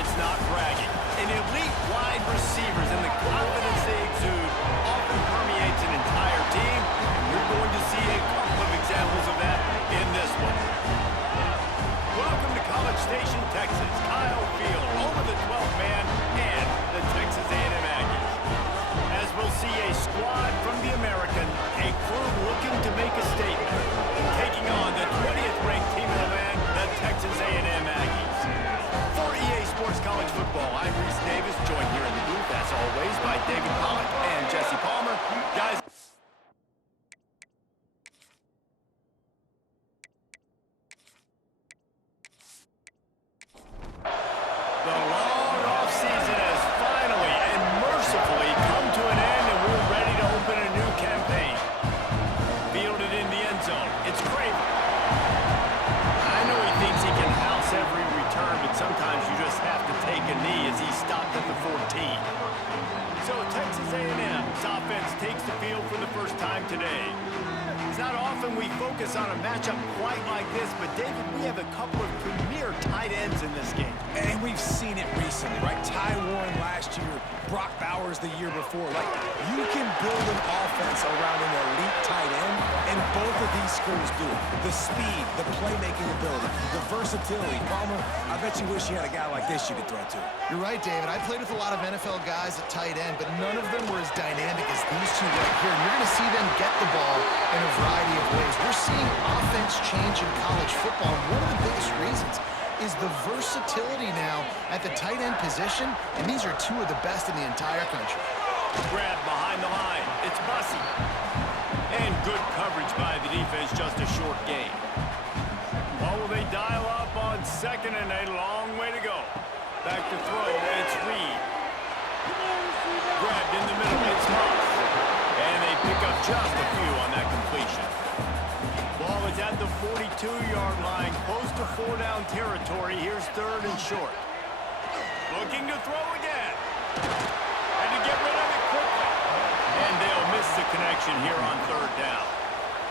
It's not bragging. An elite wide receivers and the confidence they exude often permeates an entire team, and we're going to see a couple of examples of that in this one. Welcome to College Station, Texas. Kyle Field, home of the 12th man and the Texas A&M Aggies. As we'll see a squad from the American, a crew looking to make a statement, taking on the 20th ranked team in the land, the Texas A&M Aggies. For EA Sports College Football, I'm Reese Davis, joined here in the booth, as always, by David Pollock and Jesse Palmer. Guys, the long off-season has finally and mercifully come to an end, and we're ready to open a new campaign. Fielded in the end zone. It's Craven. I know he thinks he can house every return, but sometimes you just have to take a knee as he stopped at the 14. So Texas A&M's offense takes the field for the first time today. It's not often we focus on a matchup quite like this, but David, we have a couple of premier tight ends in this game. And we've seen it recently, right? Ty Warren last year, Brock Bowers the year before. Like, you can build an offense around an elite tight end, and both of these schools do it. The speed, the playmaking ability, the versatility. Palmer, I bet you wish you had a guy like this you could throw to. You're right, David. I played with a lot of NFL guys at tight end, but none of them were as dynamic as these two right here. And you're going to see them get the ball in a variety of ways. We're seeing offense change in college football, and one of the biggest reasons is the versatility now at the tight end position, and these are two of the best in the entire country. Grab behind the line. It's Bussey. And good coverage by the defense, just a short gain. Well, will they dial up on second and a long way to go? Back to throw, it's Reed. Grabbed in the middle, it's Moss. And they pick up just a few on that completion. Ball is at the 42-yard line, close to four-down territory. Here's third and short. Looking to throw again. And to get rid of it quickly. And they'll miss the connection here on third down.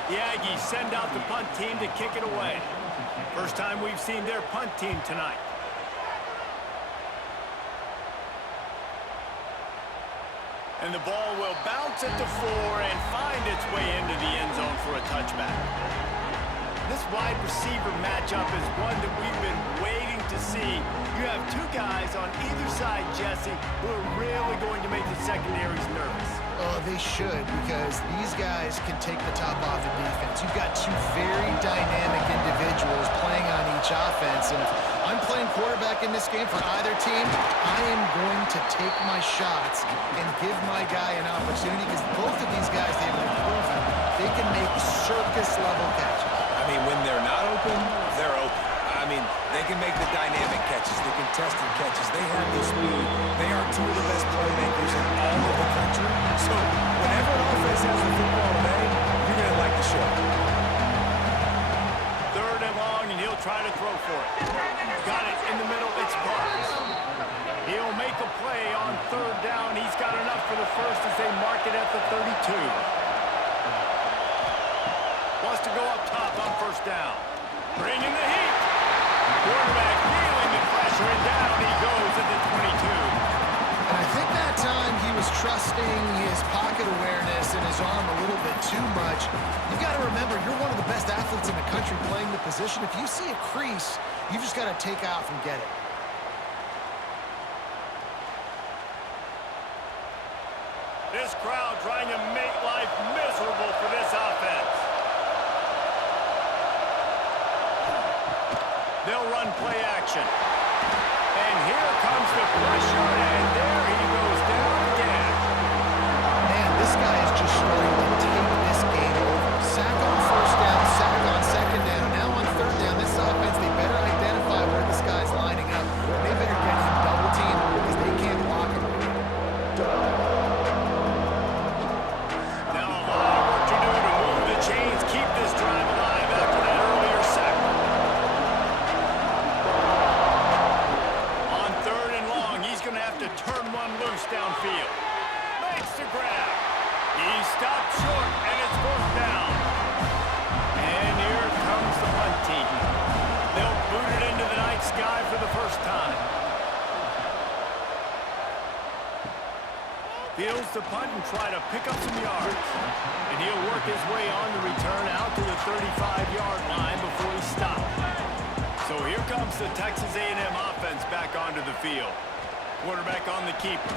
The Aggies send out the punt team to kick it away. First time we've seen their punt team tonight. And the ball will bounce at the 4 and find its way into the end zone for a touchback. This wide receiver matchup is one that we've been waiting to see. You have two guys on either side, Jesse, who are really going to make the secondaries nervous. Oh, they should, because these guys can take the top off the defense. You've got two very dynamic individuals playing on each offense, and if I'm playing quarterback in this game for either team, I am going to take my shots and give my guy an opportunity, because both of these guys, they've been proven they can make circus-level catches. I mean, when they're not open, they're open. I mean, they can make the dynamic catches, the contested catches. They have the speed. They are two of the best playmakers in all of the country. So whenever an offense has the football today, you're going to like the show. Third and long, and he'll try to throw for it. Got it in the middle. It's Parks. He'll make a play on third down. He's got enough for the first as they mark it at the 32. Wants to go up top on first down. Bringing the heat. Quarterback feeling the pressure, and down he goes at the 22. And I think that time he was trusting his pocket awareness and his arm a little bit too much. You've got to remember, you're one of the best athletes in the country playing the position. If you see a crease, you've just got to take off and get it. This crowd trying to make life miserable for this offense. They'll run play action. And here comes the pressure, and there he goes down again. Man, this guy is just starting to take this game over. Sack on first down, sack on second down. Now on third down, this offense, they better identify where this guy's lining up. They better get him double teamed because they can't block him. Now a lot of work to do to move the chains, keep this drive alive after that earlier sack. On third and long, he's going to have to turn one loose downfield. Makes the grab. He stopped short. Feels the punt and try to pick up some yards. And he'll work his way on the return out to the 35-yard line before he stops. So here comes the Texas A&M offense back onto the field. Quarterback on the keeper.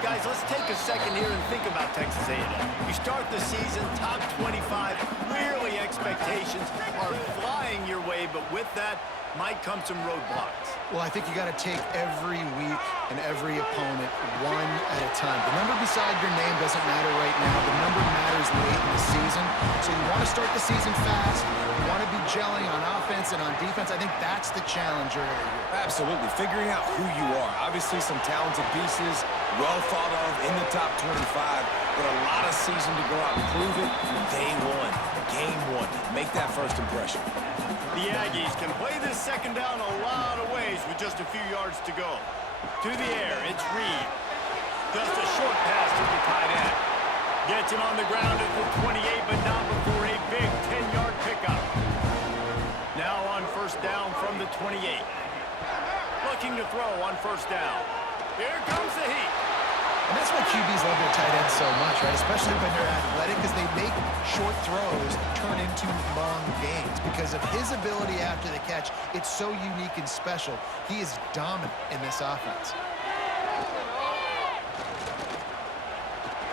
Guys, let's take a second here and think about Texas A&M. You start the season top 25. Clearly expectations are flying your way, but with that might come some roadblocks. Well, I think you got to take every week and every opponent one at a time. The number beside your name doesn't matter right now. The number matters late in the season. So you want to start the season fast. You want to be gelling on offense and on defense. I think that's the challenge early here. Absolutely. Figuring out who you are. Obviously some talented pieces, well thought of in the top 25, but a lot of season to go out and prove it. Day one, game one. Make that first impression. The Aggies can play this second down a lot of ways with just a few yards to go. To the air, it's Reed. Just a short pass to the tight end. Gets him on the ground at the 28, but not before a big 10-yard pickup. Now on first down from the 28. Looking to throw on first down. Here comes the heat. And that's why QBs love their tight ends so much, right? Especially when they're athletic, because they make short throws turn into long gains. Because of his ability after the catch, it's so unique and special. He is dominant in this offense.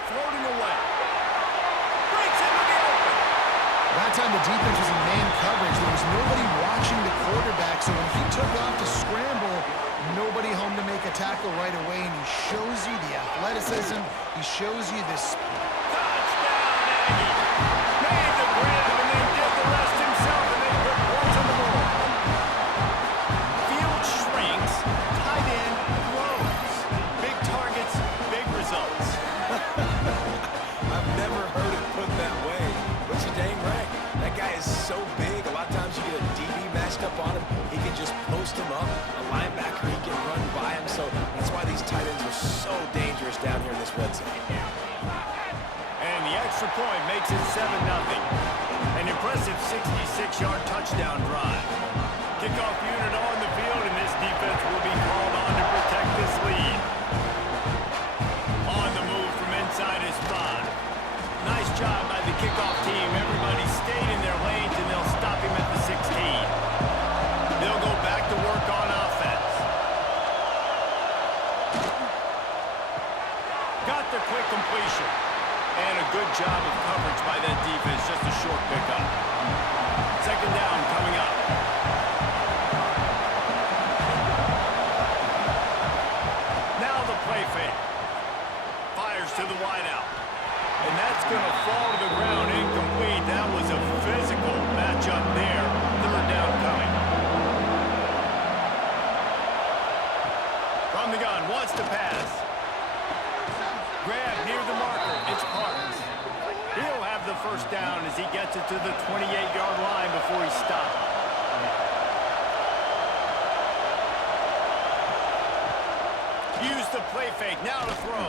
Floating away. Breaks into the open. That time the defense was in man coverage. There was nobody watching the quarterback, so when he took off to scramble, nobody home to make a tackle right away, and he shows you the athleticism. He shows you this. Touchdown, Aggie. Made the grab and then did the rest himself, and then put points on the board. Field shrinks. Tight end grows. Big targets, big results. I've never heard it put that way, but you're dang right. That guy is so big. A lot of times you get a DB matched up on him. He can just post him up. A linebacker, he can run by him. So that's why these tight ends are so dangerous down here in this red zone. And the extra point makes it 7-0. An impressive 66-yard touchdown drive. Kickoff unit on the field, and this defense will be called on to protect this lead. On the move from inside his 5. Nice job by the kickoff team. Everybody stayed in their lanes, and they'll stop him at the 16. They'll go back to work on offense. Got the quick completion. And a good job of coverage by that defense. Just a short pickup. Second down coming up. Now the play fake. Fires to the wideout. And that's going to fall to the ground incomplete. That was a physical matchup there. Third down coming. From the gun, wants to pass. Grab near the marker. It's Parks. He'll have the first down as he gets it to the 28-yard line before he stops. Use the play fake. Now to throw.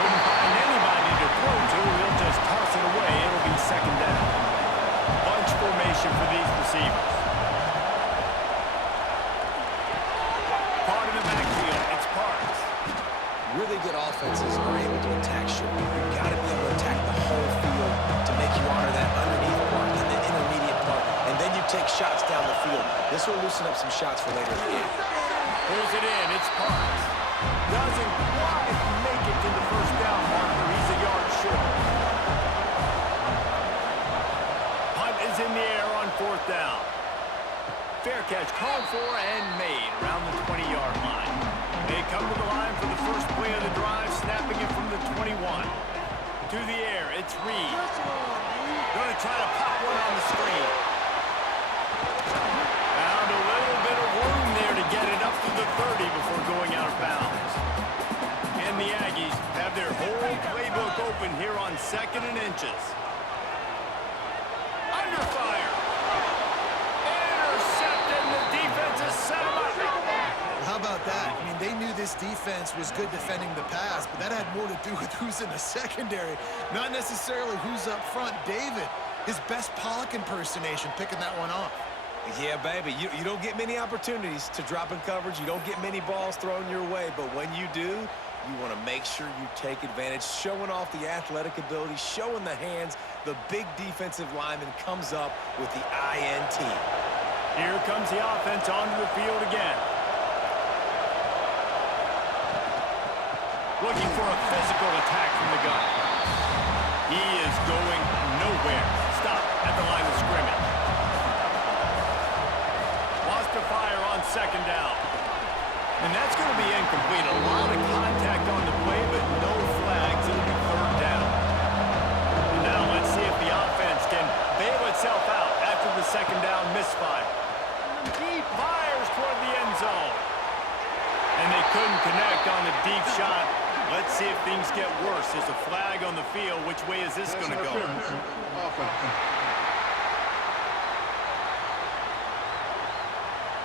Couldn't find anybody to throw to. He'll just toss it away. It'll be second down. Bunch formation for these receivers. Part of the backfield. It's Parks. Really good offenses are able to attack short. You've got to be able to attack the whole field to make you honor that underneath part and the intermediate part. And then you take shots down the field. This will loosen up some shots for later in the game. Pulls it in. It's Parks. Doesn't quite make it to the first down marker. He's a yard short. Punt is in the air on fourth down. Fair catch called for and made around the 20-yard line. They come to the line for the first play of the drive, snapping it from the 21. To the air, it's Reed. Going to try to pop one on the screen. Found a little bit of room there to get it up to the 30 before going out of bounds. And the Aggies have their whole playbook open here on 2nd and inches. Under fire. Intercepted, and the defense has set him up. How about that? I mean, they knew this defense was good defending the pass, but that had more to do with who's in the secondary, not necessarily who's up front. David, his best Pollock impersonation, picking that one off. Yeah, baby, you don't get many opportunities to drop in coverage. You don't get many balls thrown your way, but when you do, you want to make sure you take advantage, showing off the athletic ability, showing the hands. The big defensive lineman comes up with the INT. Here comes the offense onto the field again. Looking for a physical attack from the gun. He is going nowhere. Stop at the line of scrimmage. Lost to fire on second down. And that's going to be incomplete. A lot of contact on the play, but no flags. It'll be third down. And now let's see if the offense can bail itself out after the second down misfire. He fires toward the end zone. And they couldn't connect on the deep shot. Let's see if things get worse. There's a flag on the field. Which way is this going to go?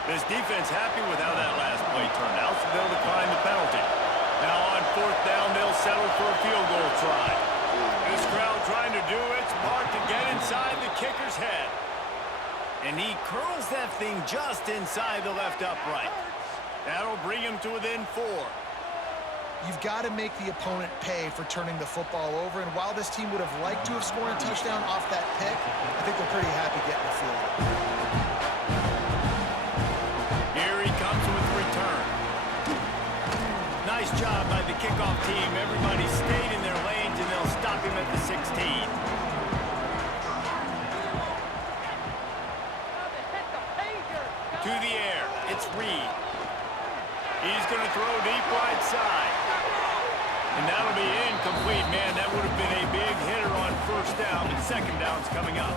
This defense happy with how that last play turned out, so they'll decline the penalty. Now on fourth down, they'll settle for a field goal try. This crowd trying to do its part to get inside the kicker's head. And he curls that thing just inside the left upright. That'll bring him to within 4. You've got to make the opponent pay for turning the football over, and while this team would have liked to have scored a touchdown off that pick, I think they're pretty happy getting the field goal. Here he comes with return. Nice job by the kickoff team. Everybody stayed in their lanes, and they'll stop him at the 16. To the air, it's Reed. He's going to throw deep right side. And that'll be incomplete, man. That would have been a big hitter on first down, but second down's coming up.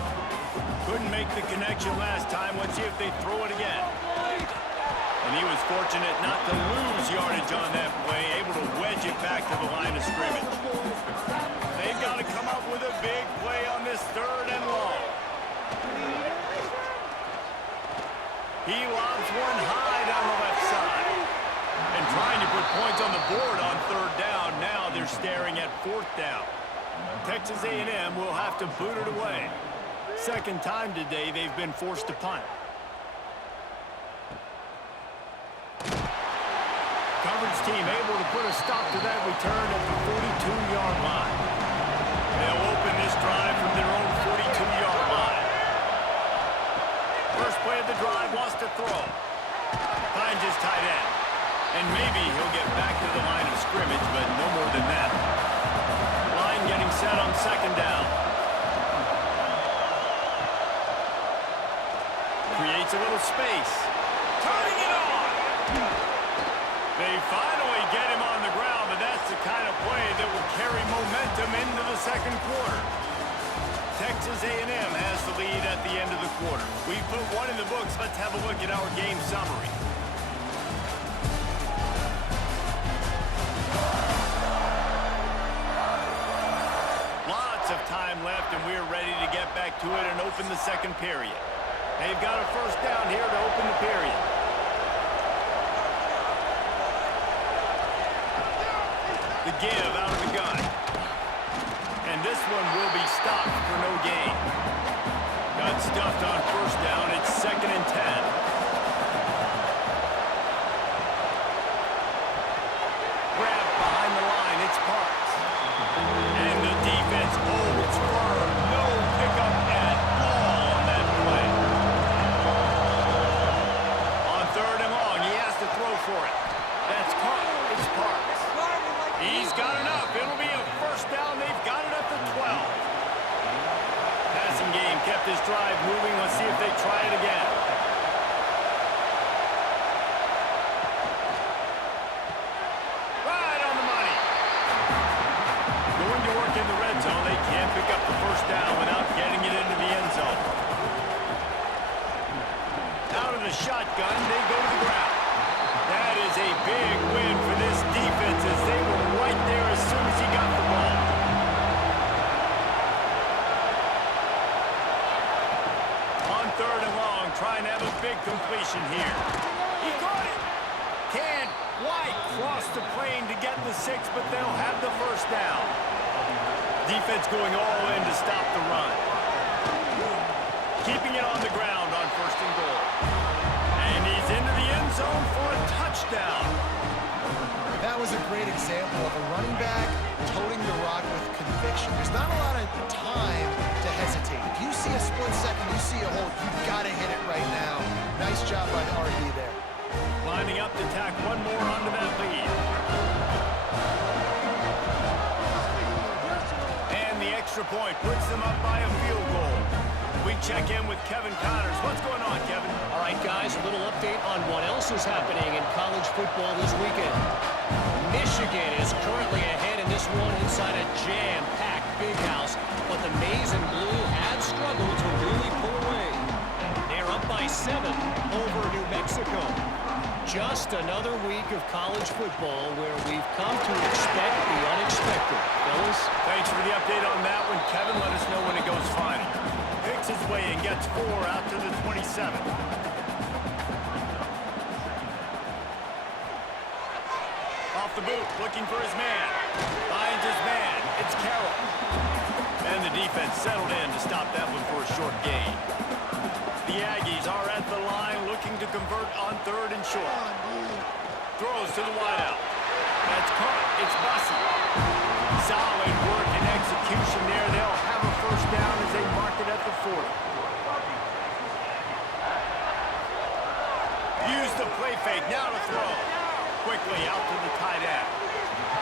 Couldn't make the connection last time. Let's see if they throw it again. And he was fortunate not to lose yardage on that play, able to wedge it back to the line of scrimmage. They've got to come up with a big play on this third and long. He lobs one high down the left side. And trying to put points on the board on third down. Now they're staring at fourth down. Texas A&M will have to boot it away. Second time today they've been forced to punt. Coverage team able to put a stop to that return at the 42-yard line. They'll open this drive from their own 42-yard line. First play of the drive, wants to throw. Finds his tight end. And maybe he'll get back to the line of scrimmage, but no more than that. Line getting set on second down. Creates a little space. Turning it on! They finally get him on the ground, but that's the kind of play that will carry momentum into the second quarter. Texas A&M has the lead at the end of the quarter. We've put one in the books. Let's have a look at our game summary. Of time left, and we're ready to get back to it and open the second period. They've got a first down here to open the period. The give out of the gun. And this one will be stopped for no gain. Got stuffed on first down. It's 2nd and 10. Grab behind the line. It's Parks. And the defense holds firm. No pickup at all on that play. On third and long, he has to throw for it. That's caught. It's Parks. He's got enough. It'll be a first down. They've got it at the 12. Passing game kept this drive moving. Let's see if they try it again. In the red zone, they can't pick up the first down without getting it into the end zone. Out of the shotgun, they go to the ground. That is a big win for this defense as they were right there as soon as he got the ball. On third and long, trying to have a big completion here. He got it. Can't quite cross the plane to get the 6, but they'll have the first down. Defense going all in to stop the run. Keeping it on the ground on first and goal. And he's into the end zone for a touchdown. That was a great example of a running back toting the rock with conviction. There's not a lot of time to hesitate. If you see a split second, you see a hole, you've got to hit it right now. Nice job by the RB there. Lining up to tack one more onto that lead. And the extra point puts them up by a field goal. We check in with Kevin Connors. What's going on, Kevin? All right, guys, a little update on what else is happening in college football this weekend. Michigan is currently ahead in this one inside a jam-packed big house, but the Maize and Blue have struggled to really pull away. They're up by 7 over New Mexico. Just another week of college football where we've come to expect the unexpected. Fellas? Thanks for the update on that one, Kevin. Let us know when it goes final. Picks his way and gets 4 out to the 27. Off the boot, looking for his man. Finds his man. It's Carroll. And the defense settled in to stop that one for a short gain. The Aggies are at the line looking to convert on 3rd and short. Throws to the wideout. That's caught. It's Bussey. Solid work and execution there. They'll have a first down as they mark it at the 40. Use the play fake. Now to throw. Quickly out to the tight end.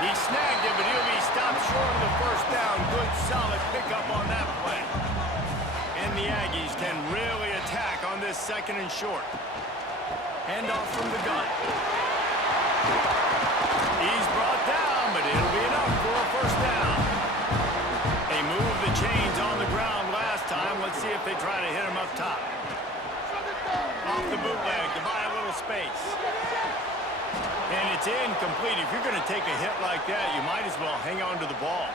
He snagged it, but he'll be stopped short of the first down. Good, solid pickup on that play. And the Aggies can really attack on this 2nd and short. Handoff from the gun. He's brought down, but it'll be enough for a first down. They moved the chains on the ground last time. Let's see if they try to hit him up top. Off the bootleg to buy a little space. And it's incomplete. If you're going to take a hit like that, you might as well hang on to the ball.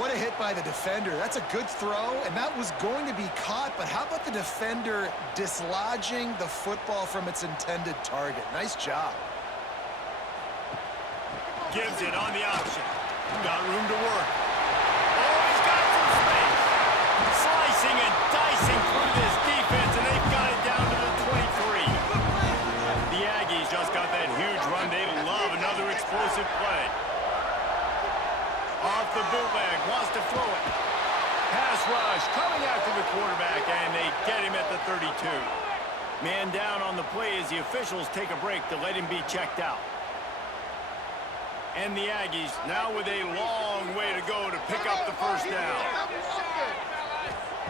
What a hit by the defender. That's a good throw, and that was going to be caught, but how about the defender dislodging the football from its intended target? Nice job. Gives it on the option. Got room to work. Oh, he's got some space. Slicing and dicing through this defense, and they've got it down to the 23. The Aggies just got that huge run. They love another explosive play. Off the bootleg, wants to throw it. Pass rush, coming after the quarterback, and they get him at the 32. Man down on the play as the officials take a break to let him be checked out. And the Aggies now with a long way to go to pick up the first down.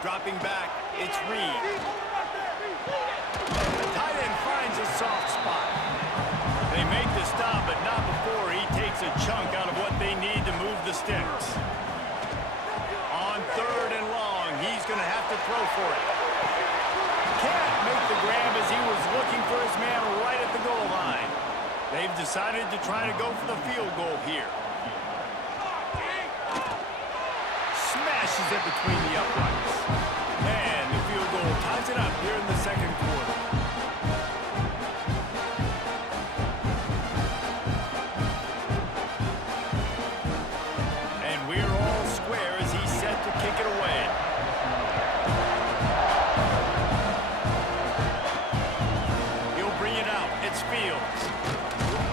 Dropping back, it's Reed. The tight end finds a soft spot. They make the stop, but not before he takes a chunk out of what they need to move the sticks. On 3rd and long, he's going to have to throw for it. Can't make the grab as he was looking for his man right at the goal line. They've decided to try to go for the field goal here. Smashes it between the uprights. And the field goal ties it up here in the 2nd quarter. And we're all square as he's set to kick it away. He'll bring it out. It's Fields.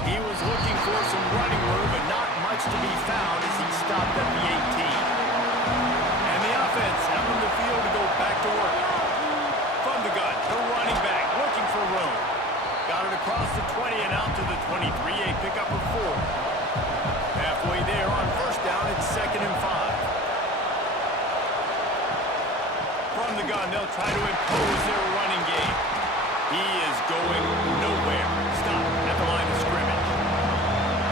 He was looking for some running room, but not much to be found as he stopped at the 18. And the offense out on the field to go back to work. From the gun, the running back looking for room. Got it across the 20 and out to the 23, a pickup of 4. Halfway there on first down, it's 2nd and 5. From the gun, they'll try to impose their running game. He is going nowhere. Stop at the line of scrimmage.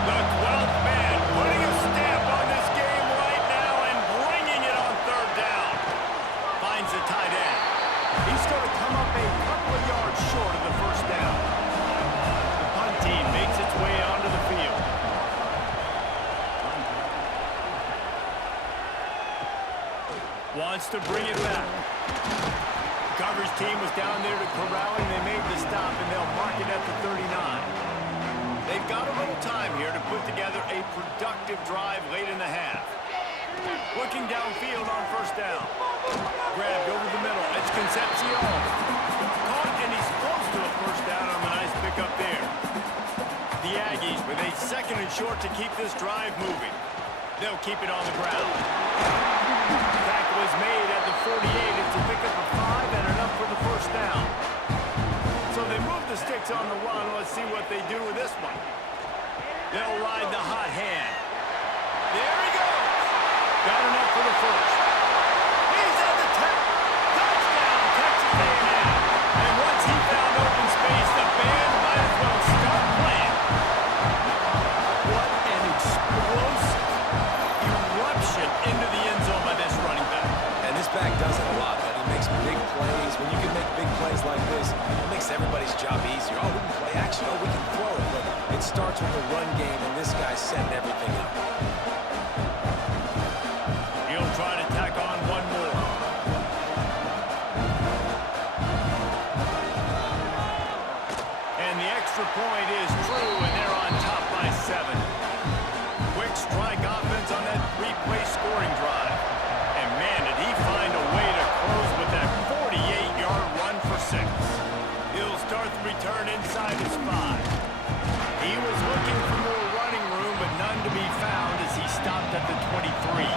The 12th man putting a stamp on this game right now and bringing it on 3rd down. Finds the tight end. He's going to come up a couple of yards short of the first down. The punt team makes its way onto the field. Wants to bring it back. Coverage team was down there to corral him. They made the stop, and they'll mark it at the 39. They've got a little time here to put together a productive drive late in the half. Looking downfield on first down. Grabbed over the middle. It's Concepcion. Aggies with a 2nd and short to keep this drive moving. They'll keep it on the ground. Tackle is made at the 48. It's a pick up of 5 and enough for the first down. So they move the sticks on the run. Let's see what they do with this one. They'll ride the hot hand. There he goes. Got enough for the first. He's at the 10. Touchdown, Texas A&M. And once he found open space, the band might as well start playing. What an explosive eruption into the end zone by this running back. And this back does it a lot, man. He makes big plays. When you can make big plays like this, it makes everybody's job easier. Oh, we can play action. Oh, we can throw it. But it starts with the run game, and this guy's setting everything up. He'll try to tack on one more. And the extra point is true, and they're on top by 7. Quick strike offense on that 3-play scoring drive. And man, did he find a way to close with that 48-yard run for 6. He'll start the return inside his 5. He was looking for more running room, but none to be found as he stopped at the 23.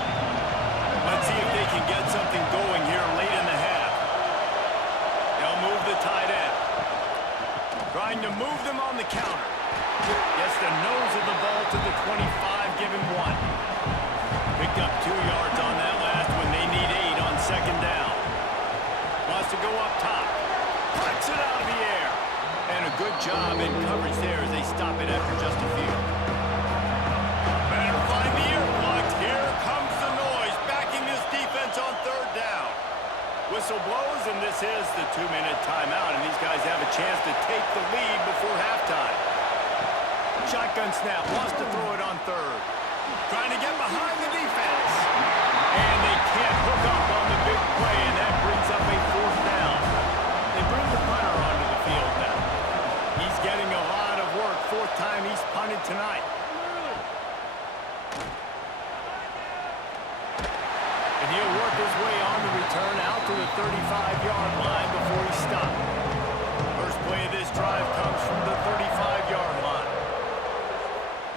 Let's see if they can get something going here late in the half. They'll move the tight end. Trying to move them on the counter. Gets the nose of the ball to the 25, give him 1. Picked up 2 yards on that last one. They need 8 on 2nd down. Wants to go up top. Flicks it out of the air. And a good job in coverage there as they stop it after just a few. Better find the earplugs. Here comes the noise, backing this defense on 3rd down. Whistle blows, and this is the 2-minute timeout, and these guys have a chance to take the lead before halftime. Shotgun snap, wants to throw it on 3rd. Trying to get behind the defense. And they can't hook up on the big play, and that brings up a 4th down. They bring the punter onto the field now. He's getting a lot of work. 4th time he's punted tonight. And he'll work his way on the return out to the 35-yard line before he stopped. First play of this drive comes from the 35-yard line.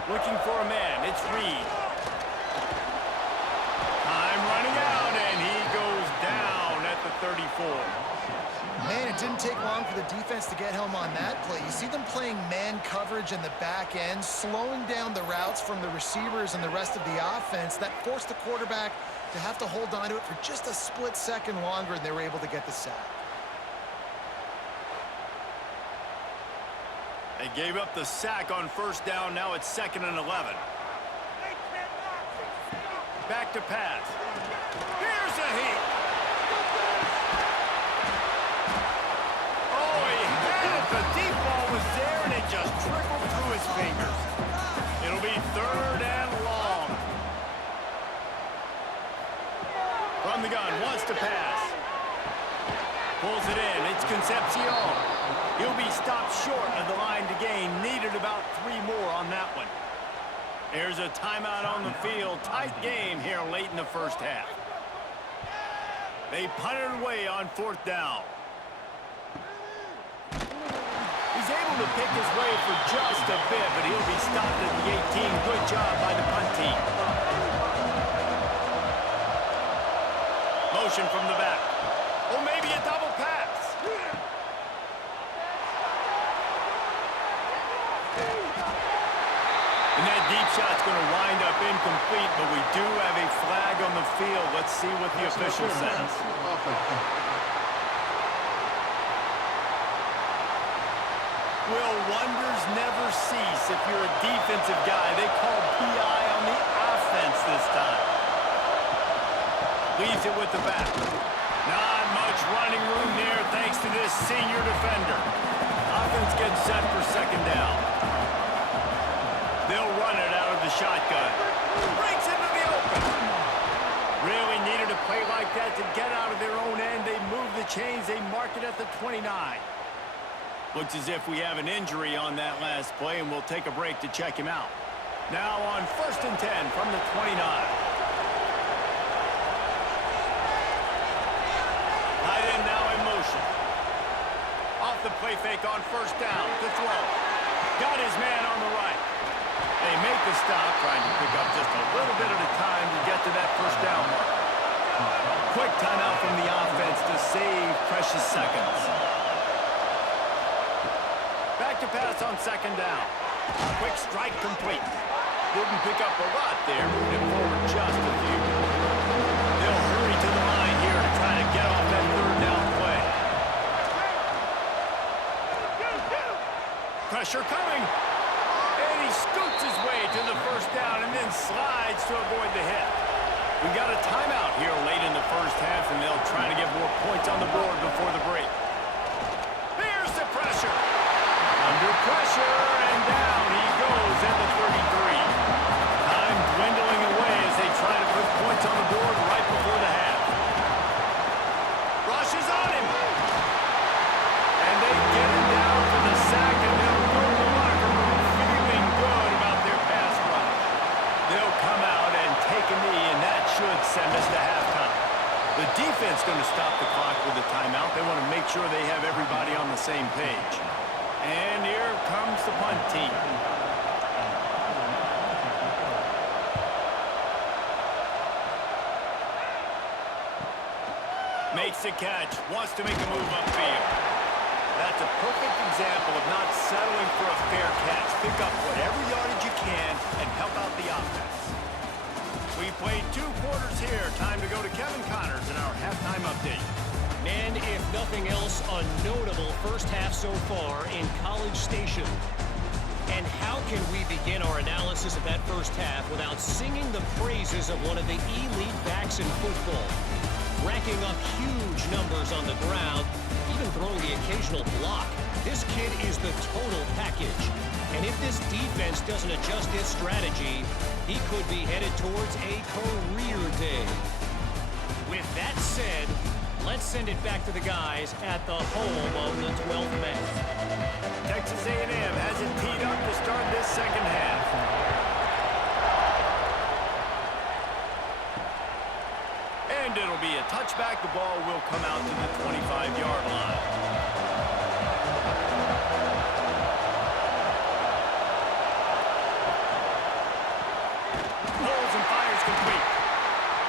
Looking for a man. It's Reed. Time running out, and he goes down at the 34. Man, it didn't take long for the defense to get home on that play. You see them playing man coverage in the back end, slowing down the routes from the receivers and the rest of the offense. That forced the quarterback to have to hold on to it for just a split second longer, and they were able to get the sack. They gave up the sack on 1st down. Now it's 2nd and 11. Back to pass. Here's a heat. Oh, he had it. The deep ball was there, and it just trickled through his fingers. It'll be 3rd and long. From the gun, wants to pass. Pulls it in. It's Concepcion. He'll be stopped short of the line to gain. Needed about 3 more on that one. There's a timeout on the field. Tight game here late in the first half. They punted away on 4th down. He's able to pick his way for just a bit, but he'll be stopped at the 18. Good job by the punt team. Motion from the back. Or maybe a double pass. And that deep shot's going to wind up incomplete, but we do have a flag on the field. Let's see what the official says. Will wonders never cease if you're a defensive guy? They call PI on the offense this time. Leaves it with the back. Not much running room there thanks to this senior defender. Offense gets set for 2nd down. They'll run it out of the shotgun. Breaks into the open. Really needed a play like that to get out of their own end. They move the chains. They mark it at the 29. Looks as if we have an injury on that last play, and we'll take a break to check him out. Now on 1st and 10 from the 29. Tight end now in motion. Off the play fake on 1st down to throw. Got his man on the right. a stop, trying to pick up just a little bit at a time to get to that first down mark. Quick timeout from the offense to save precious seconds. Back to pass on second down. Quick strike complete. Didn't pick up a lot there, moving it forward just a few. They'll hurry to the line here to try to get off that third down play. Pressure coming. And he scoots his way to the first down and then slides to avoid the hit. We got a timeout here late in the first half, and they'll try to get more points on the board before the break. Here's the pressure. Under pressure, and down he goes at the 33. Time dwindling away as they try to put points on the board right before the half. Rush is on him. And they get him down for the sack, and they'll go to the locker room feeling good about their pass rush. They'll come out and take a knee, and that should send us to halftime. The defense going to stop the clock with a timeout. They want to make sure they have everybody on the same page. And here comes the punt team. Makes the catch, wants to make a move upfield. That's a perfect example of not settling for a fair catch. Pick up whatever yardage you can and help out the offense. We've played 2 quarters here. Time to go to Kevin Connors in our halftime update. And if nothing else, a notable first half so far in College Station. And how can we begin our analysis of that first half without singing the praises of one of the elite backs in football? Racking up huge numbers on the ground, even throwing the occasional block. This kid is the total package. And if this defense doesn't adjust its strategy, he could be headed towards a career day. With that said, let's send it back to the guys at the home of the 12th man. Texas A&M has it teed up to start this second half. And it'll be a touchback. The ball will come out to the 25-yard line. Pulls and fires complete.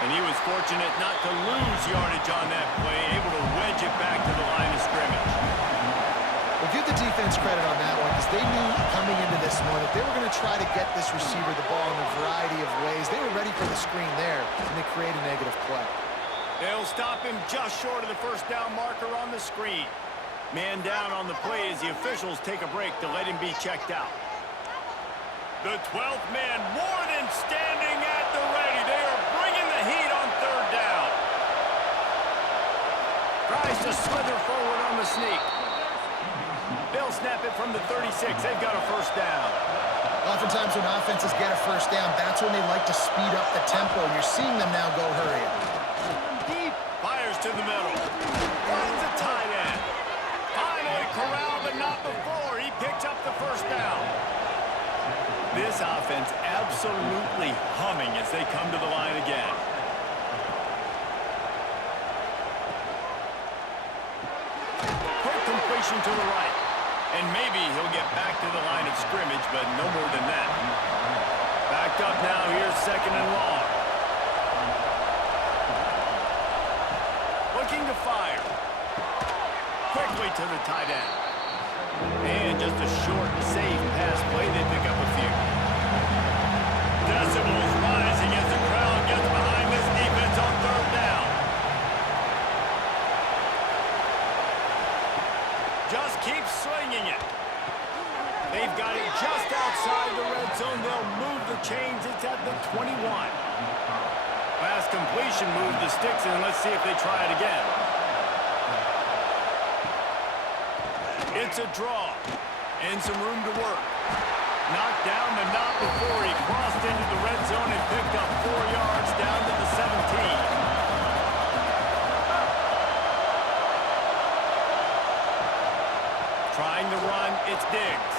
And he was fortunate not to lose yardage on that play, able to wedge it back to the line of scrimmage. Well, give the defense credit on that one, because they knew coming into this one that they were going to try to get this receiver the ball in a variety of ways. They were ready for the screen there, and they create a negative play. They'll stop him just short of the first down marker on the screen. Man down on the play as the officials take a break to let him be checked out. The 12th man more than standing at the ready. They are bringing the heat on third down. Tries to slither forward on the sneak. They'll snap it from the 36. They've got a first down. Oftentimes when offenses get a first down, that's when they like to speed up the tempo. You're seeing them now go hurry up. Deep. Fires to the middle. Finds a tight end. Finally corralled, but not before. He picks up the first down. This offense absolutely humming as they come to the line again. Quick completion to the right. And maybe he'll get back to the line of scrimmage, but no more than that. Backed up now, here's second and long. Looking to fire. Quickly to the tight end. And just a short, safe pass play. They pick up a few. Decibels rising as the crowd gets behind this defense on third down. Just keep swinging it. They've got it just outside the red zone. They'll move the chains. It's at the 21. Pass completion, move the sticks, and let's see if they try it again. It's a draw. And some room to work. Knocked down, but not before he crossed into the red zone and picked up 4 yards down to the 17. Trying to run, it's Diggs.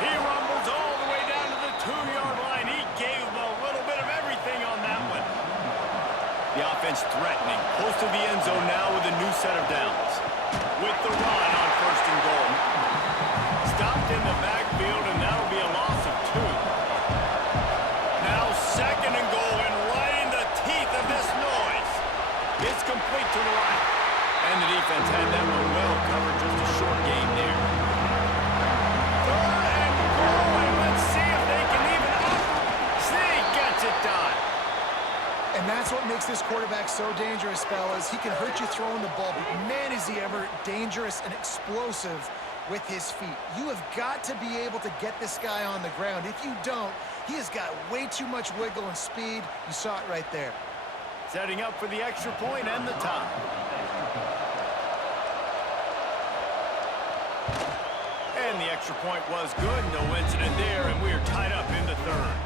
He rumbles all the way down to the 2-yard line. He gave a little bit of everything on that one. The offense threatening. Close to the end zone now with a new set of downs. With the run on 1st and goal. Stopped in the backfield, and that'll be a loss of 2. to the right. And the defense had that one well covered, just a short game there. Third and goal, and let's see if they can even up. Zeke gets it done. And that's what makes this quarterback so dangerous, fellas. He can hurt you throwing the ball, but man, is he ever dangerous and explosive with his feet. You have got to be able to get this guy on the ground. If you don't, he has got way too much wiggle and speed. You saw it right there. Setting up for the extra point and the tie. And the extra point was good. No incident there, and we are tied up in the third.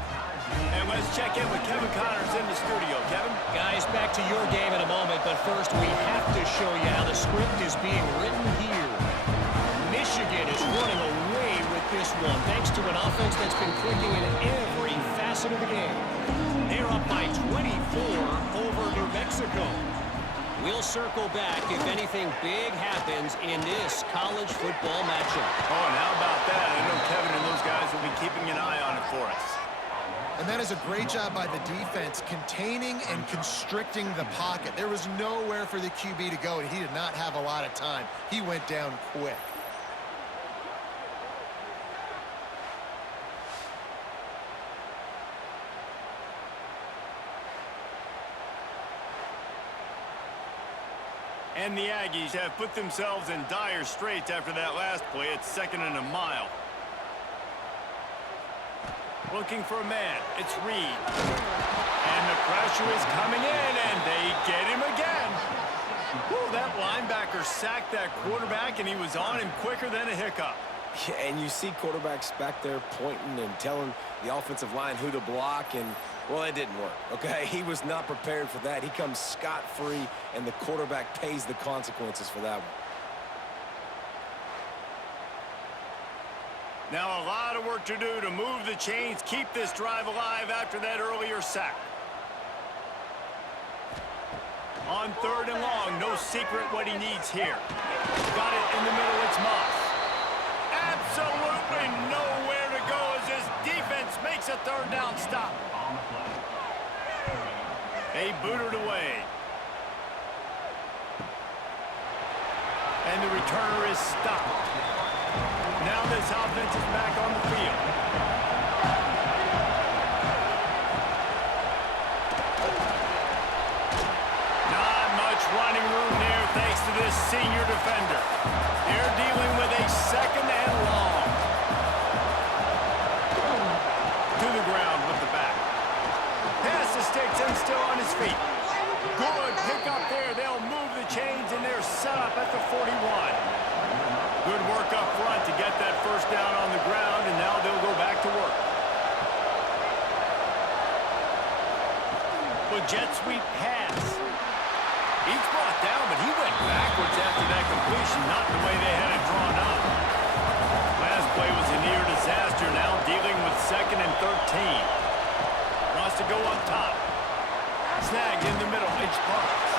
And let's check in with Kevin Connors in the studio. Kevin? Guys, back to your game in a moment, but first we have to show you how the script is being written here. Michigan is running away with this one, thanks to an offense that's been clicking in every facet of the game. They're up by 24 over New Mexico. We'll circle back if anything big happens in this college football matchup. Oh, and how about that? I know Kevin and those guys will be keeping an eye on it for us. And that is a great job by the defense, containing and constricting the pocket. There was nowhere for the QB to go, and he did not have a lot of time. He went down quick. And the Aggies have put themselves in dire straits after that last play. It's 2nd and a mile. Looking for a man. It's Reed. And the pressure is coming in, and they get him again. Whew, that linebacker sacked that quarterback, and he was on him quicker than a hiccup. Yeah, and you see quarterbacks back there pointing and telling the offensive line who to block, and, well, it didn't work, okay? He was not prepared for that. He comes scot-free, and the quarterback pays the consequences for that one. Now a lot of work to do to move the chains, keep this drive alive after that earlier sack. On 3rd and long, no secret what he needs here. Got it in the middle, it's Moss. Absolutely nowhere to go as his defense makes a 3rd down stop. They booted away. And the returner is stopped. Now this offense is back on the field. Not much running room there thanks to this senior defender. They're dealing with a 2nd and long. To the ground with the back. Pass the sticks and still on his feet. Good pick up there. They'll move the chains and they're set up at the 41. Good work up front to get that 1st down on the ground, and now they'll go back to work. Well, jet sweep pass. He's brought down, but he went backwards after that completion, not the way they had it drawn up. Last play was a near disaster, now dealing with 2nd and 13. Wants to go up top. Snagged in the middle, it's Parks.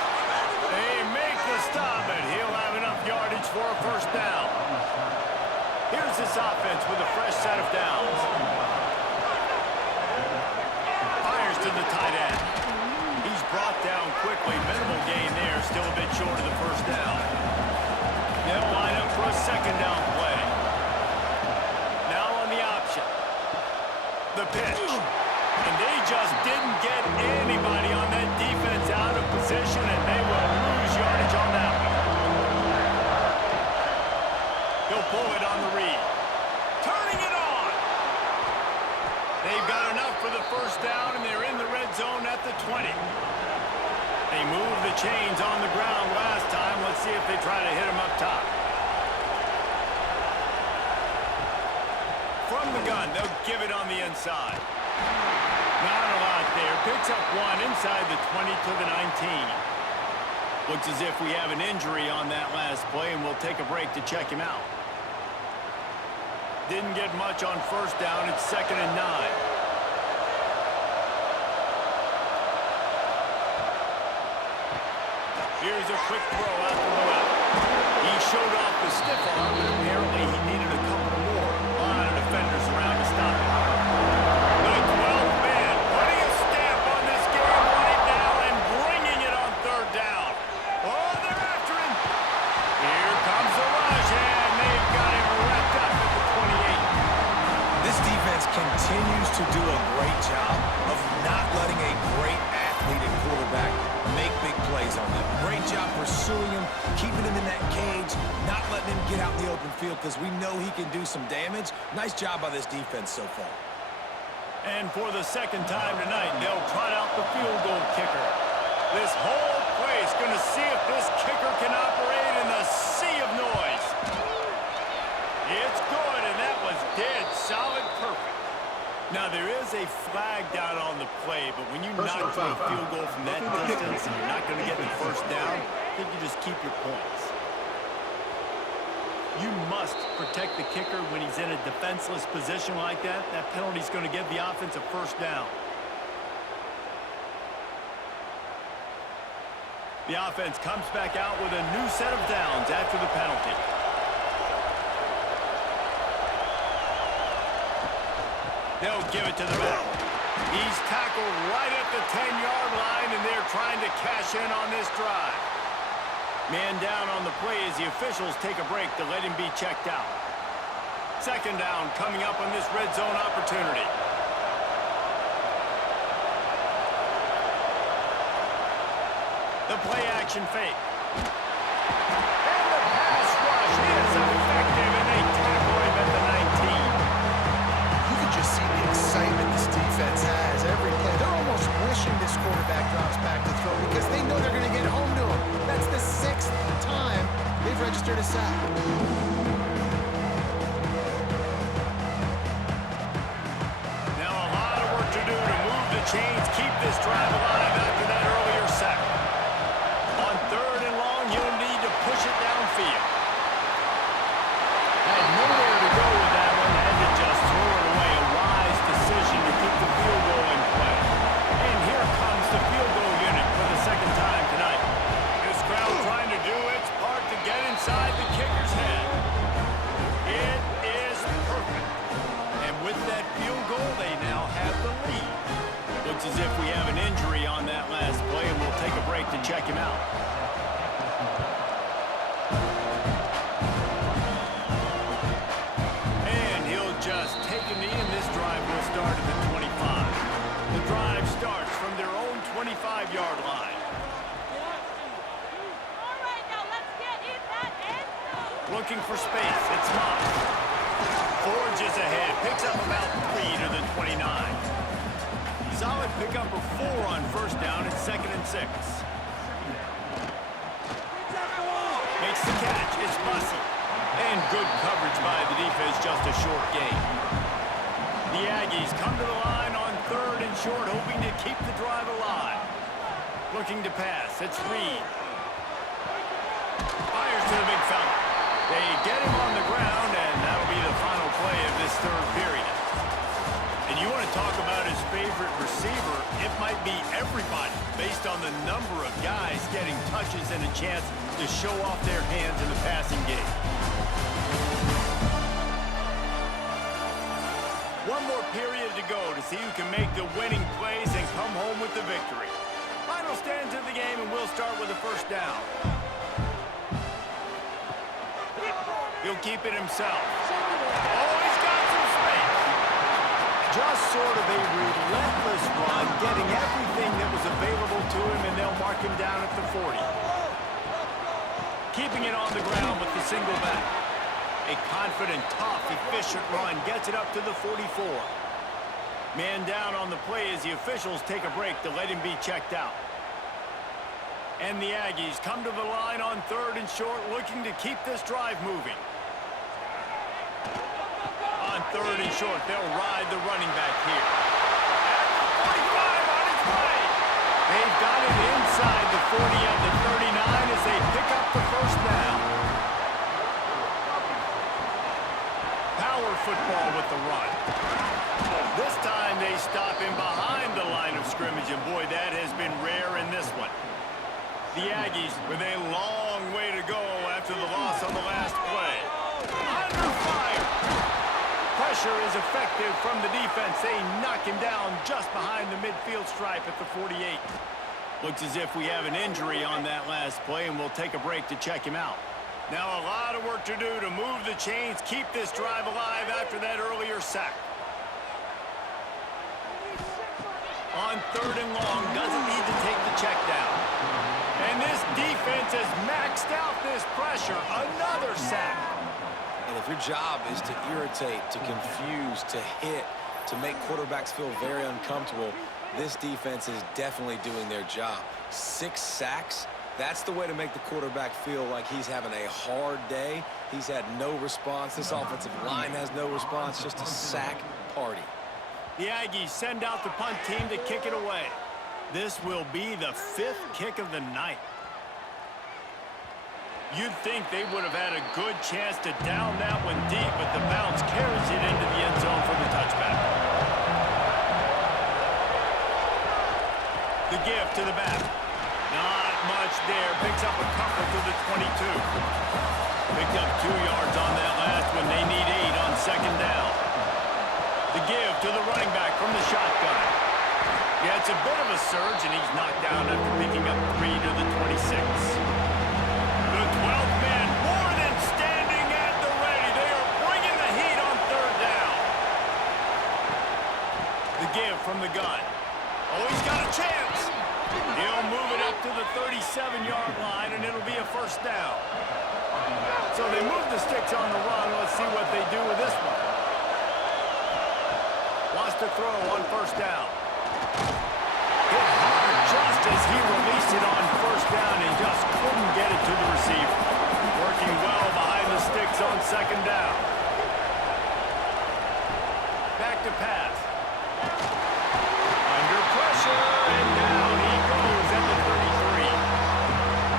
They make the stop, and he'll have enough yardage for a 1st down. Here's this offense with a fresh set of downs. Fires to the tight end. He's brought down quickly. Minimal gain there, still a bit short of the 1st down. They'll line up for a 2nd down play. Now on the option. The pitch. And they just didn't get anybody on that defense out of position, and they will lose yardage on that one. He'll pull it on the read. Turning it on. They've got enough for the 1st down, and they're in the red zone at the 20. They moved the chains on the ground last time. Let's see if they try to hit him up top. From the gun, they'll give it on the inside. Not a lot there. Picks up one inside the 20 to the 19. Looks as if we have an injury on that last play, and we'll take a break to check him out. Didn't get much on 1st down. It's 2nd and 9. Here's a quick throw out to the left. He showed off the stiff arm, but apparently he needed a couple more. A lot of defenders around to stop him. The 12th man putting a stamp on this game right now and bringing it on 3rd down. Oh, pursuing him, keeping him in that cage, not letting him get out in the open field because we know he can do some damage. Nice job by this defense so far. And for the second time tonight, they'll trot out the field goal kicker. This whole place going to see if this kicker can operate in the sea of noise. It's good, and that was dead solid perfect. Now, there is a flag down on the play, but when you knock for a field goal from that distance and you're not going to get the first down, I think you just keep your points. You must protect the kicker when he's in a defenseless position like that. That penalty is going to give the offense a first down. The offense comes back out with a new set of downs after the penalty. They'll give it to the back. He's tackled right at the 10-yard line, and they're trying to cash in on this drive. Man down on the play as the officials take a break to let him be checked out. Second down coming up on this red zone opportunity. The play action fake. And the pass rush is effective, and they tackle him at the 19. You can just see the excitement this defense has every play. They're almost wishing this quarterback drops back to throw because they know they're going to get home to him. That's the 6th time they've registered a sack. Now a lot of work to do to move the chains, keep this drive alive after that earlier sack. On third and long, you'll need to push it downfield. Had nowhere to go with that one, had to just throw it away. A wise decision to keep the field goal in play. And here comes the field goal unit for the second time tonight. This crowd trying to do its part to get inside the kicker's head. It is perfect. And with that field goal, they now have the lead. Looks as if we have an injury on that last play, and we'll take a break to check him out. And he'll just take a knee, and this drive will start at the 25. The drive starts from their own 25-yard line. All right, now let's get in that end zone. Looking for space, it's Moss. Forges ahead, picks up about 3 to the 29. Solid pickup of 4 on first down and 2nd and 6. Makes the catch, it's Bussey. And good coverage by the defense, just a short gain. The Aggies come to the line on 3rd and short, hoping to keep the drive alive. Looking to pass, it's Reed. Fires to the big fella. They get him on the ground, and that'll be the final play of this third period. And you want to talk about his favorite receiver, it might be everybody based on the number of guys getting touches and a chance to show off their hands in the passing game. One more period to go to see who can make the winning plays and come home with the victory. Final stands of the game, and we'll start with the first down. He'll keep it himself. Oh, he's got some space. Just sort of a relentless run, getting everything that was available to him, and they'll mark him down at the 40. Keeping it on the ground with the single back. A confident, tough, efficient run gets it up to the 44. Man down on the play as the officials take a break to let him be checked out. And the Aggies come to the line on 3rd and short, looking to keep this drive moving. On 3rd and short, they'll ride the running back here. At the 45 on its way. They've got it inside the 40 at the 39 as they pick up the first down. Power football with the run. This time they stop him behind the line of scrimmage, and boy, that has been rare in this one. The Aggies with a long way to go after the loss on the last play. Under fire. Pressure is effective from the defense. They knock him down just behind the midfield stripe at the 48. Looks as if we have an injury on that last play, and we'll take a break to check him out. Now a lot of work to do to move the chains, keep this drive alive after that earlier sack. On 3rd and long, doesn't need to take the check down. And this defense is matched this pressure. Another sack. And if your job is to irritate, to confuse, to hit, to make quarterbacks feel very uncomfortable, this defense is definitely doing their job. 6 sacks, that's the way to make the quarterback feel like he's having a hard day. He's had no response. This offensive line has no response, just a sack party. The Aggies send out the punt team to kick it away. This will be the 5th kick of the night. You'd think they would have had a good chance to down that one deep, but the bounce carries it into the end zone for the touchback. The give to the back. Not much there. Picks up a couple to the 22. Picked up 2 yards on that last one. They need 8 on 2nd down. The give to the running back from the shotgun. Yeah, it's a bit of a surge, and he's knocked down after picking up 3 to the 26. The 12th man more than standing at the ready. They are bringing the heat on 3rd down. The give from the gun. Oh, he's got a chance. He'll move it up to the 37-yard line, and it'll be a 1st down. So they move the sticks on the run. Let's see what they do with this one. Wants to throw on 1st down. Hit hard just as he released it on 1st down and just couldn't get it to the receiver. Working well behind the sticks on 2nd down. Back to pass. Under pressure, and down he goes at the 33.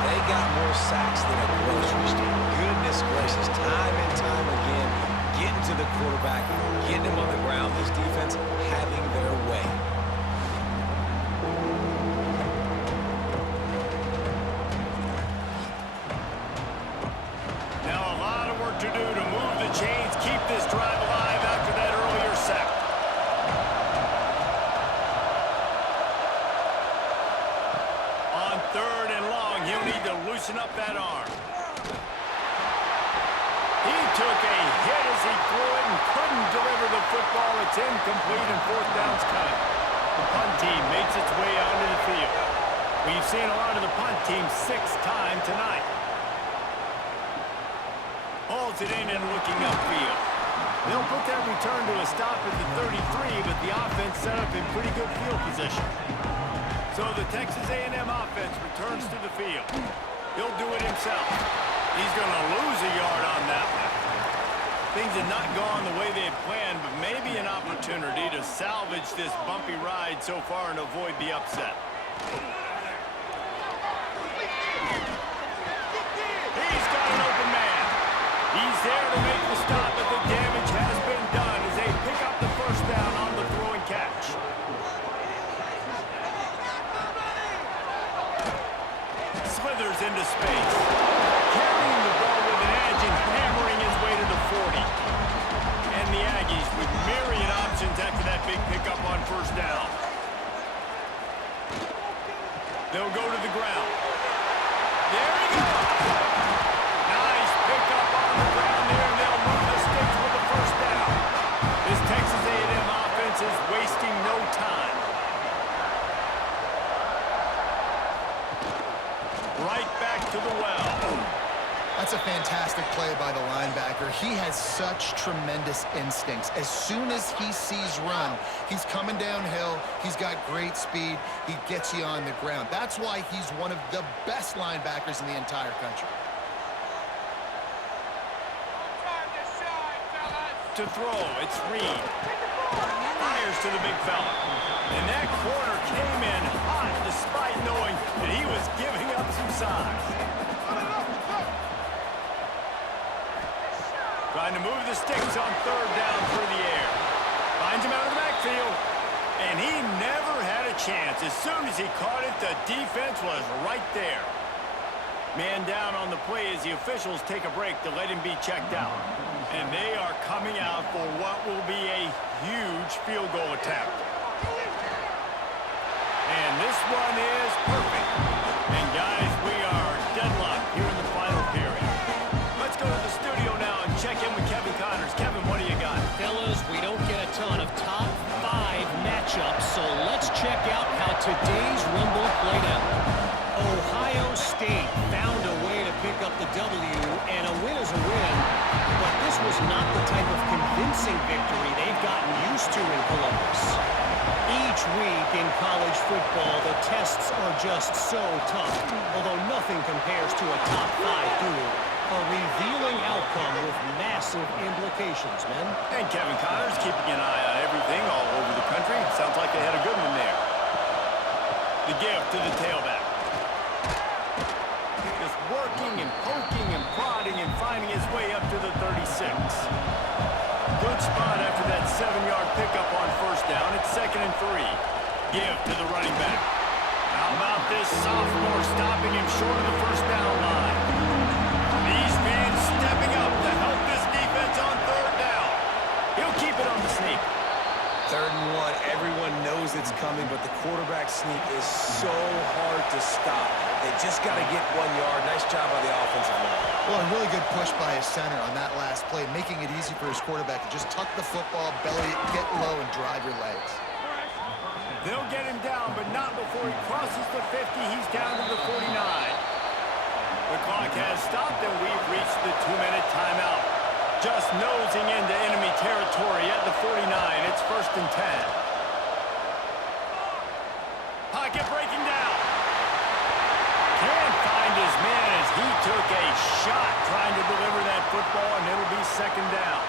They got more sacks than a grocery store. Goodness gracious, time and time again, getting to the quarterback, getting him on the ground. This defense having their way. Now a lot of work to do to move the chains, keep this drive alive after that earlier sack. On 3rd and long, he'll need to loosen up that arm. He took a hit as he threw it and couldn't deliver the football. It's incomplete and 4th down's coming. The punt team makes its way onto the field. We've seen a lot of the punt team 6 times tonight. Hauls it in and looking upfield. They'll put that return to a stop at the 33, but the offense set up in pretty good field position. So the Texas A&M offense returns to the field. He'll do it himself. He's going to lose a yard on that one. Things have not gone the way they had planned, but maybe an opportunity to salvage this bumpy ride so far and avoid the upset. He's got an open man. He's there to make the stop, but the damage has been done as they pick up the 1st down on the throwing catch. Slithers into space. Carrying the ball with an edge and hammering his way to the 40. And the Aggies with myriad options after that big pickup on 1st down. They'll go to the ground. There he goes. Nice pickup on the ground there, and they'll move the sticks with the 1st down. This Texas A&M offense is wasting no time. Right back to the well. That's a fantastic play by the linebacker. He has such tremendous instincts. As soon as he sees run, he's coming downhill. He's got great speed. He gets you on the ground. That's why he's one of the best linebackers in the entire country. To throw, it's Reed. Fires to the big fella. And that corner came in hot despite knowing that he was giving up some size. Trying to move the sticks on 3rd down through the air. Finds him out of the backfield. And he never had a chance. As soon as he caught it, the defense was right there. Man down on the play as the officials take a break to let him be checked out. And they are coming out for what will be a huge field goal attempt. And this one is perfect. And guys, we are deadlocked here in the final period. Let's go to the studio now and check in with Kevin Connors. Kevin, what do you got? Fellas, we don't get a ton of top 5 matchups, so let's check out how today's Rumble played out. Ohio State found a way to pick up the football, the tests are just so tough. Although nothing compares to a top 5 duel. A revealing outcome with massive implications, men. And Kevin Connor's keeping an eye on everything all over the country. Sounds like they had a good one there. The give to the tailback. Just working and poking and prodding and finding his way up to the 36. Good spot after that 7-yard pickup on first down. It's 2nd and 3. Give to the running back. How about this sophomore stopping him short of the first down line? These fans stepping up to help this defense on 3rd down. He'll keep it on the sneak. 3rd and 1. Everyone knows it's coming, but the quarterback sneak is so hard to stop. They just got to get 1 yard. Nice job by the offensive line. Well, a really good push by his center on that last play, making it easy for his quarterback to just tuck the football, belly it, get low, and drive your legs. They'll get him down, but not before he crosses the 50. He's down to the 49. The clock has stopped, and we've reached the 2-minute timeout. Just nosing into enemy territory at the 49. It's 1st and 10. Pocket breaking down. Can't find his man as he took a shot trying to deliver that football, and it'll be 2nd down.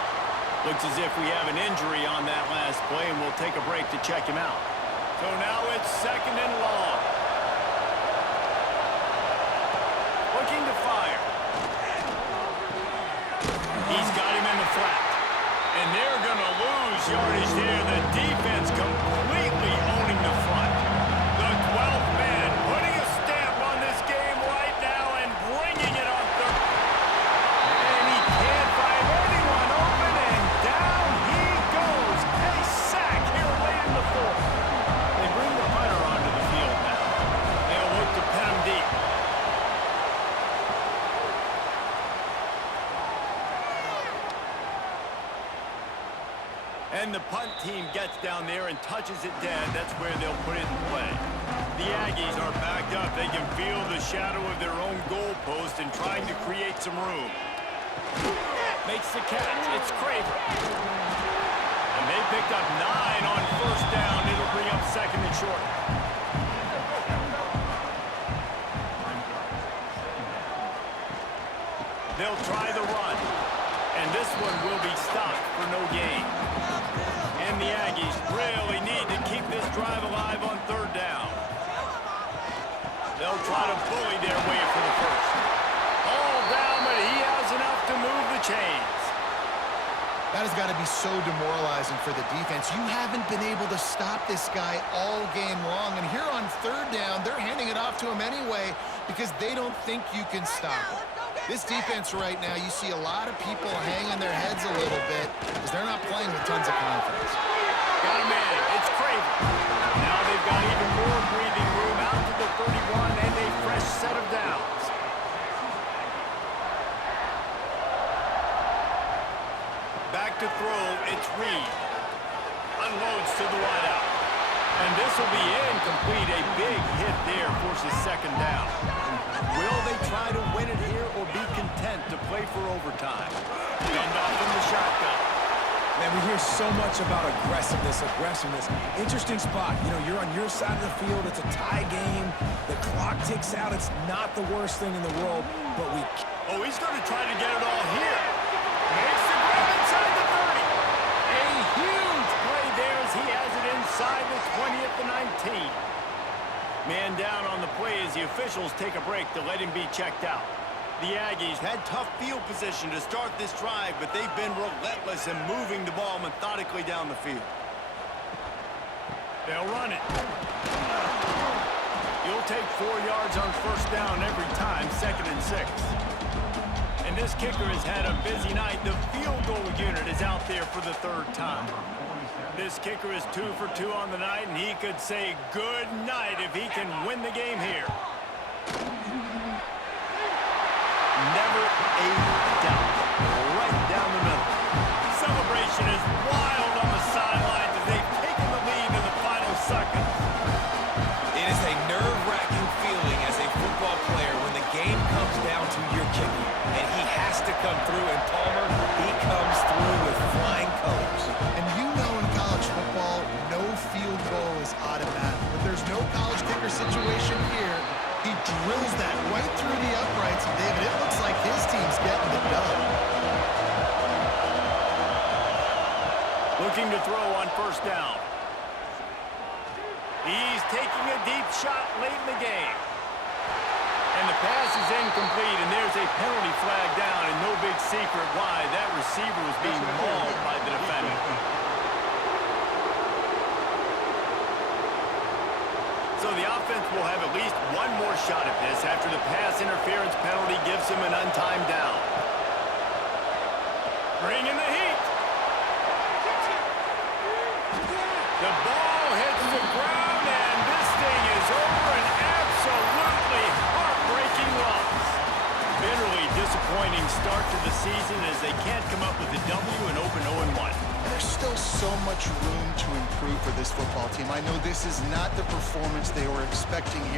Looks as if we have an injury on that last play, and we'll take a break to check him out. So now it's 2nd and long. Looking to fire. He's got him in the flat. And they're going to lose yardage there. The defense completely owning the front. The 12th man putting a stamp on this game right now and bringing it on 3rd. And he can't find anyone open, and down he goes. A sack here late in the 4th. They bring the punter onto the field now. They'll look to pin him deep. And the punt team gets down there and touches it dead. That's where they'll put it in play. The Aggies are backed up. They can feel the shadow of their own goalpost and trying to create some room. Makes the catch. It's Craver. And they picked up 9 on first down. It'll bring up 2nd and short. They'll try the run. And this one will be stopped for no gain. And the Aggies really need to keep this drive alive on 3rd down. They'll try to bully their way for the 1st. All down, but he has enough to move the chains. That has got to be so demoralizing for the defense. You haven't been able to stop this guy all game long. And here on 3rd down, they're handing it off to him anyway because they don't think you can stop him. This defense right now, you see a lot of people hanging their heads a little bit because they're not playing with tons of confidence. Got a man. It's Craven. Now they've got even more breathing room out to the 31 and a fresh set of downs. Back to throw. It's Reed. Unloads to the wideout. And this will be incomplete. A big hit there forces 2nd down. Will they try to win it here or be content to play for overtime? Hand off from the shotgun. Man, we hear so much about aggressiveness. Interesting spot. You know, you're on your side of the field. It's a tie game. The clock ticks out. It's not the worst thing in the world, but we... Oh, he's going to try to get it all here. Makes the grab inside the 30. A huge play there as he has it inside the 20 at the 19. Man down on the play as the officials take a break to let him be checked out. The Aggies had tough field position to start this drive, but they've been relentless in moving the ball methodically down the field. They'll run it. You'll take 4 yards on first down every time, 2nd and 6. And this kicker has had a busy night. The field goal unit is out there for the 3rd time. This kicker is 2 for 2 on the night, and he could say good night if he can win the game here. Never a doubt. Right down the middle. Celebration is wild on the sidelines as they've taken the lead in the final seconds. It is a nerve-wracking feeling as a football player when the game comes down to your kicker, and he has to come through, and Palmer, he comes through with flying colors. And you know in college football, no field goal is automatic. But there's no no college kicker situation here. He drills that right through the uprights, and David, it looks like his team's getting the dub. Looking to throw on first down. He's taking a deep shot late in the game. And the pass is incomplete, and there's a penalty flag down, and no big secret why that receiver was being mauled by the defender. So the offense will have at least one more shot at this after the pass interference penalty gives him an untimed down. Bringing the heat. The ball hits the ground, and this thing is over. An absolutely heartbreaking loss. Bitterly disappointing start to the season as they can't come up with a W and open 0-1. There's still so much room to improve for this football team. I know this is not the performance they were expecting here.